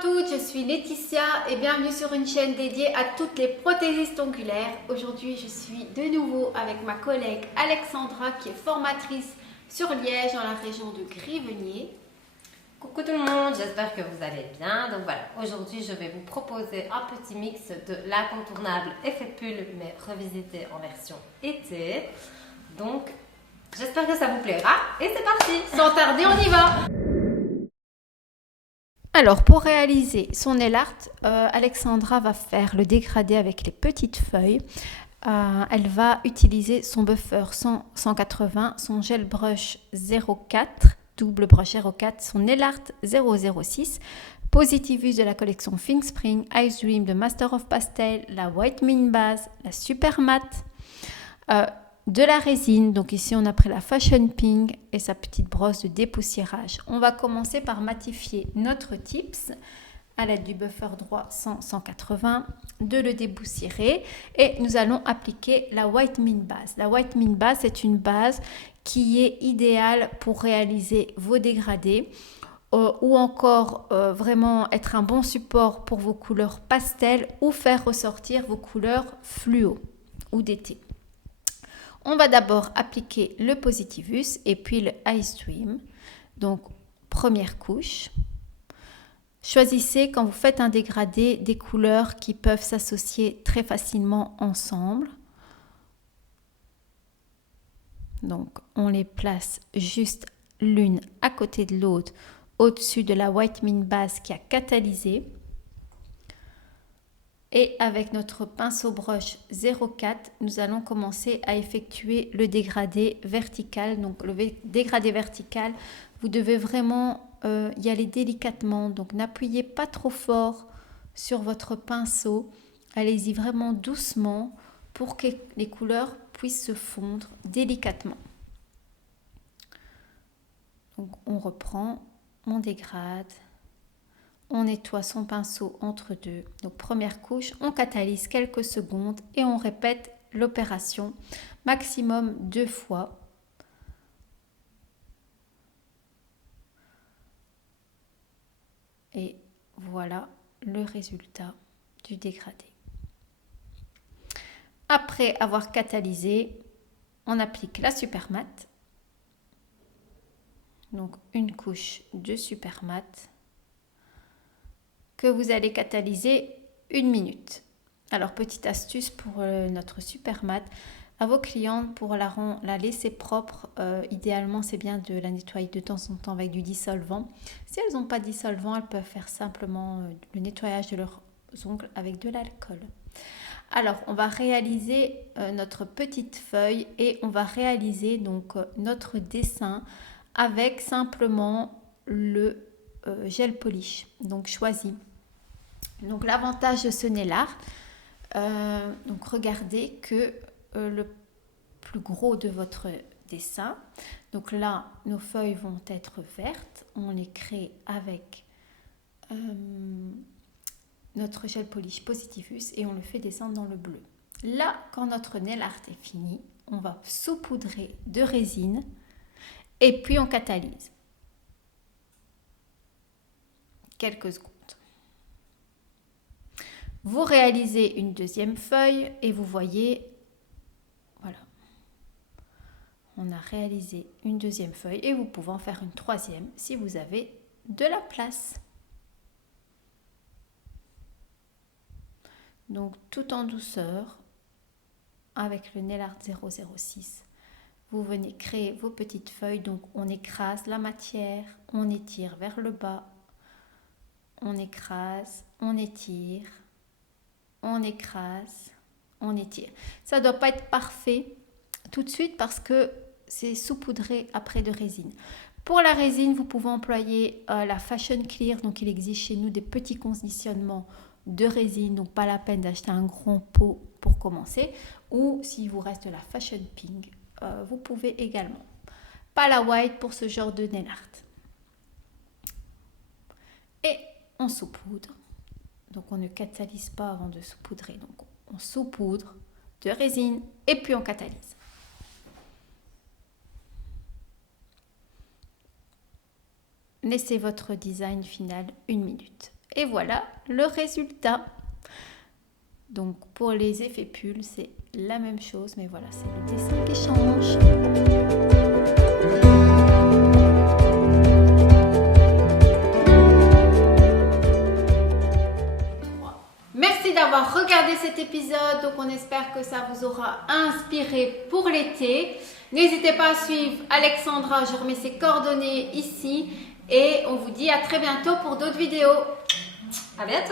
toutes, je suis Laetitia et bienvenue sur une chaîne dédiée à toutes les prothésistes ongulaires. Aujourd'hui, je suis de nouveau avec ma collègue Alexandra qui est formatrice sur Liège dans la région de Grivenier. Coucou tout le monde, j'espère que vous allez bien. Donc voilà, aujourd'hui je vais vous proposer un petit mix de l'incontournable effet pull mais revisité en version été. Donc j'espère que ça vous plaira et c'est parti. Sans tarder, on y va. Alors pour réaliser son nail art, Alexandra va faire le dégradé avec les petites feuilles. Elle va utiliser son buffer 180, son gel brush 04, double brush 04, son nail art 006, Positivus de la collection Think Spring, Ice Dream de Master of Pastel, la White Mint Base, la Super Matte, de la résine. Donc ici on a pris la Fashion Pink et sa petite brosse de dépoussiérage. On va commencer par matifier notre tips à l'aide du buffer droit 100-180, de le dépoussiérer et nous allons appliquer la White Mint Base. La White Mint Base est une base qui est idéale pour réaliser vos dégradés ou encore vraiment être un bon support pour vos couleurs pastel ou faire ressortir vos couleurs fluo ou d'été. On va d'abord appliquer le Positivus et puis le Ice Dream. Donc, première couche. Choisissez quand vous faites un dégradé des couleurs qui peuvent s'associer très facilement ensemble. Donc, on les place juste l'une à côté de l'autre au-dessus de la White Mint Base qui a catalysé. Et avec notre pinceau brush 04, nous allons commencer à effectuer le dégradé vertical. Donc le dégradé vertical, vous devez vraiment y aller délicatement. Donc n'appuyez pas trop fort sur votre pinceau. Allez-y vraiment doucement pour que les couleurs puissent se fondre délicatement. Donc on reprend, on dégrade. On nettoie son pinceau entre deux. Donc première couche, on catalyse quelques secondes et on répète l'opération maximum 2 fois. Et voilà le résultat du dégradé. Après avoir catalysé, on applique la super matte. Donc une couche de super matte que vous allez catalyser 1 minute. Alors, petite astuce pour notre super mat, à vos clientes, pour la laisser propre, idéalement, c'est bien de la nettoyer de temps en temps avec du dissolvant. Si elles n'ont pas de dissolvant, elles peuvent faire simplement le nettoyage de leurs ongles avec de l'alcool. Alors, on va réaliser notre petite feuille et on va réaliser donc notre dessin avec simplement le gel polish, donc choisi. Donc l'avantage de ce nail art, donc regardez que le plus gros de votre dessin, donc là nos feuilles vont être vertes, on les crée avec notre gel polish Positivus et on le fait descendre dans le bleu. Là, quand notre nail art est fini, on va saupoudrer de résine et puis on catalyse. Quelques secondes. Vous réalisez une deuxième feuille et vous voyez, voilà, on a réalisé une deuxième feuille et vous pouvez en faire une troisième si vous avez de la place. Donc tout en douceur, avec le nail art 006, vous venez créer vos petites feuilles. Donc on écrase la matière, on étire vers le bas, on écrase, on étire. On écrase, on étire. Ça ne doit pas être parfait tout de suite parce que c'est saupoudré après de résine. Pour la résine, vous pouvez employer la Fashion Clear. Donc, il existe chez nous des petits conditionnements de résine. Donc, pas la peine d'acheter un grand pot pour commencer. Ou s'il vous reste la Fashion Pink, vous pouvez également. Pas la White pour ce genre de nail art. Et on saupoudre. Donc on ne catalyse pas avant de saupoudrer. Donc on saupoudre de résine et puis on catalyse. Laissez votre design final 1 minute Et voilà le résultat. Donc pour les effets pulls, c'est la même chose, mais voilà, c'est le dessin qui change. Merci d'avoir regardé cet épisode. Donc on espère que ça vous aura inspiré pour l'été. N'hésitez pas à suivre Alexandra, je remets ses coordonnées ici. Et on vous dit à très bientôt pour d'autres vidéos. À bientôt.